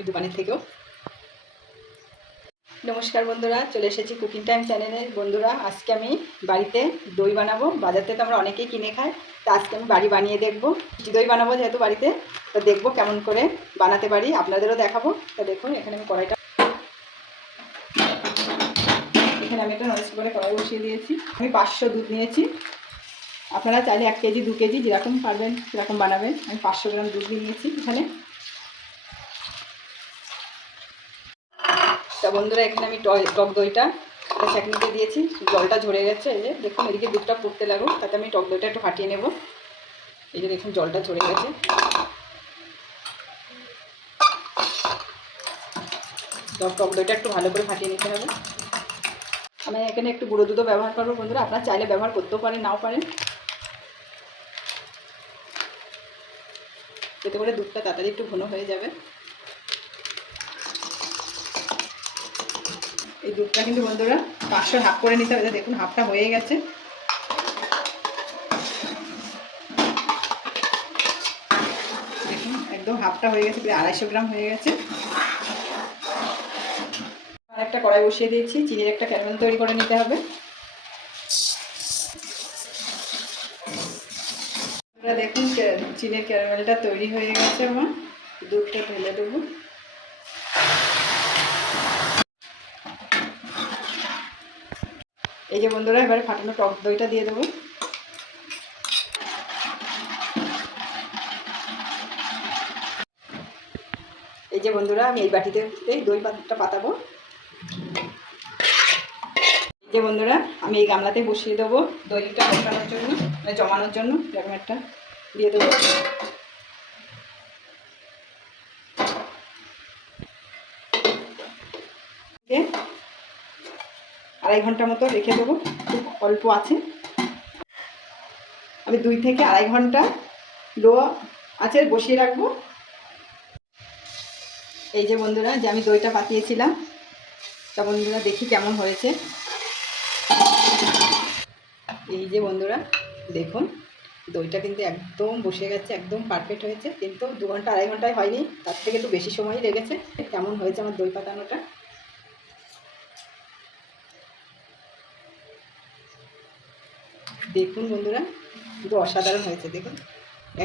ওই দোকানের থেকেও। নমস্কার বন্ধুরা, চলে এসেছি কুকিং টাইম চ্যানেলে। বন্ধুরা, আজকে আমি বাড়িতে দই বানাবো। বাজার থেকে আমরা অনেকেই কিনে খাই, তা আজকে আমি বাড়ি বানিয়ে দেখবো। দই বানাবো যেহেতু বাড়িতে, তো দেখবো কেমন করে বানাতে পারি, আপনাদেরও দেখাবো। তো দেখুন, এখানে আমি কড়াইটা, এখানে আমি একটা ননস্টিক করে কড়াই বসিয়ে দিয়েছি। আমি 500 দুধ নিয়েছি। আপনারা চাইলে 1 কেজি 2 কেজি যেরকম পারবেন সেরকম বানাবেন। আমি 500 গ্রাম দুধ নিয়েছি এখানে। তা বন্ধুরা, এখানে আমি টক দইটা ছাঁকনিতে দিয়েছি, জলটা ঝরে গেছে। এই যে দেখুন, এদিকে দুধটা ফুটতে লাগুক, তাতে আমি টক দইটা একটু ফাটিয়ে নেব। এই যে দেখুন, জলটা ঝরে গেছে। টক দইটা একটু ভালো করে ফাটিয়ে নিতে হবে। আমি এখানে একটু গুঁড়ো দুধও ব্যবহার করবো বন্ধুরা, আপনারা চাইলে ব্যবহার করতেও পারেন, নাও পারেন, এতে করে দুধটা তাড়াতাড়ি একটু ঘন হয়ে যাবে। এই দুধটা কিন্তু বন্ধুরা 500 হাফ করে নিতে হবে। দেখুন, হাফটা হয়ে গেছে। দেখুন, একদম হাফটা হয়ে গেছে, প্রায় 250 গ্রাম হয়ে গেছে। আর একটা কড়াই বসিয়ে দিয়েছি, চিনির একটা ক্যারামেল তৈরি করে নিতে হবে। দেখুন, চিনির ক্যারামেলটা তৈরি হয়ে গেছে আমার। দুধটা ঢেলে দেবো। এই যে বন্ধুরা, এবারে ফাটানো টক দইটা দিয়ে দেবো। এই যে বন্ধুরা, আমি এই বাটিতে দই পাতাটা পাতাবো। এই যে বন্ধুরা, আমি এই গামলাতে বসিয়ে দেবো দইটা বসানোর জন্য, মানে জমানোর জন্য। এরকম একটা দিয়ে দেবো। 2.5 ঘন্টা মতো রেখে দেবো, খুব অল্প আছে। আমি 2 থেকে 2.5 ঘন্টা লো আছে বসিয়ে রাখবো। এই যে বন্ধুরা, যে আমি দইটা পাতিয়েছিলাম, তা বন্ধুরা দেখি কেমন হয়েছে। এই যে বন্ধুরা দেখুন, দইটা কিন্তু একদম বসে গেছে, একদম পারফেক্ট হয়েছে। কিন্তু 2 ঘন্টা 2.5 ঘন্টায় হয়নি, তার থেকে একটু বেশি সময় লেগেছে। কেমন হয়েছে আমার দই পাতানোটা দেখুন বন্ধুরা, কিন্তু অসাধারণ হয়েছে। দেখুন,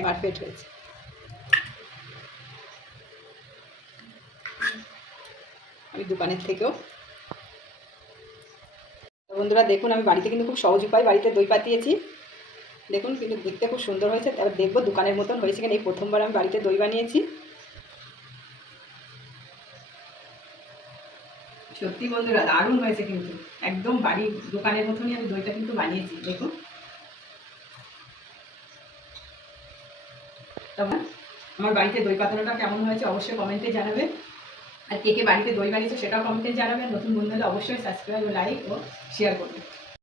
পারফেক্ট হয়েছে। আমি দোকানের থেকেও। বন্ধুরা দেখুন, আমি বাড়িতে কিন্তু খুব সহজ উপায় বাড়িতে দই পাতিয়েছি। দেখুন, কিন্তু দেখতে খুব সুন্দর হয়েছে। তারপর দেখবো দোকানের মতন হয়েছে কিনা। এই প্রথমবার আমি বাড়িতে দই বানিয়েছি। সত্যি বন্ধুরা, দারুণ হয়েছে কিন্তু। একদম বাড়ির দোকানের মতনই আমি দইটা কিন্তু বানিয়েছি। দেখুন, তবে আমার বাড়িতে দই পাতানোটা কেমন হয়েছে অবশ্যই কমেন্টে জানাবে। আর কে কে বাড়িতে দই বানিয়েছে সেটাও কমেন্টে জানাবেন। নতুন বন্ধু হলে অবশ্যই সাবস্ক্রাইব, লাইক ও শেয়ার করবেন।